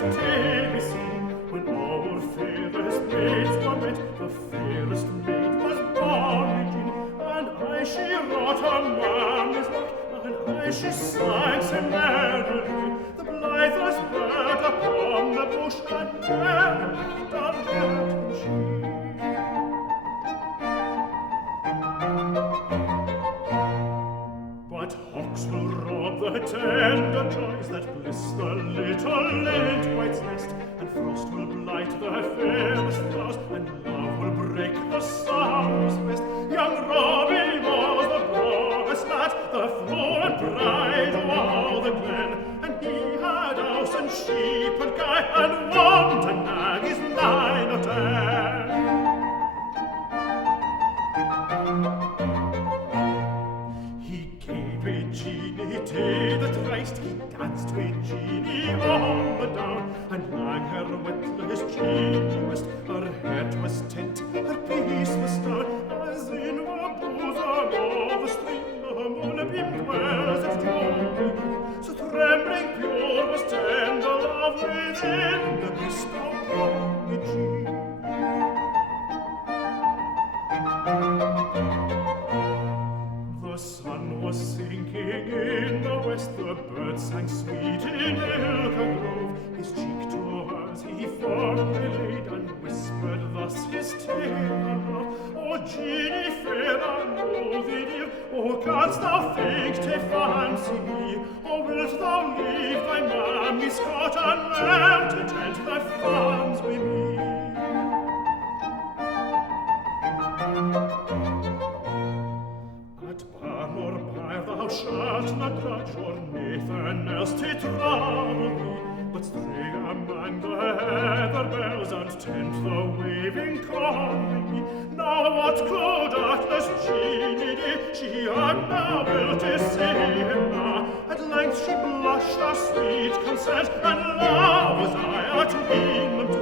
day be seen, when our fairest maids were met, the fairest maid was Bonny Jean, and aye she wrought her mammy's work, and aye she sang so merrily, the blithest bird upon the bush, and never done heard she. But hawks will rob the tender joys that bliss the little lint-white's nest, and frost will blight the fairest flowers, and love will break the summer's rest. Young Robbie was the bravest lad, the floor and pride of all the glen, and he had house and sheep and kye, and one to nag his 9 or 10. Jeanie did it thrice, he danced with Jeanie on the down, and lang her witless Jeanie wist, her head was tint, her peace was down, as in her bosom of the stream, the moonbeam dwells at joy. So trembling pure was tender love within the mist of Bonny Jean. The sun was sinking in the west, the birds sang sweet in Ilka grove. His cheek to hers he fondly laid, and whispered thus his tale of love. O Jeanie fair and worthy dear, O canst thou think to fancy me? O wilt thou leave thy mammy's cot, and learn to tend thy fawns with me? Thou shalt not grudge or Nathan else to trouble thee, but stray among the heather bells and tend the waving colony. Now what could artless Jeanie do? She had now will to see him now. At length she blushed her sweet consent, and love was I at ween them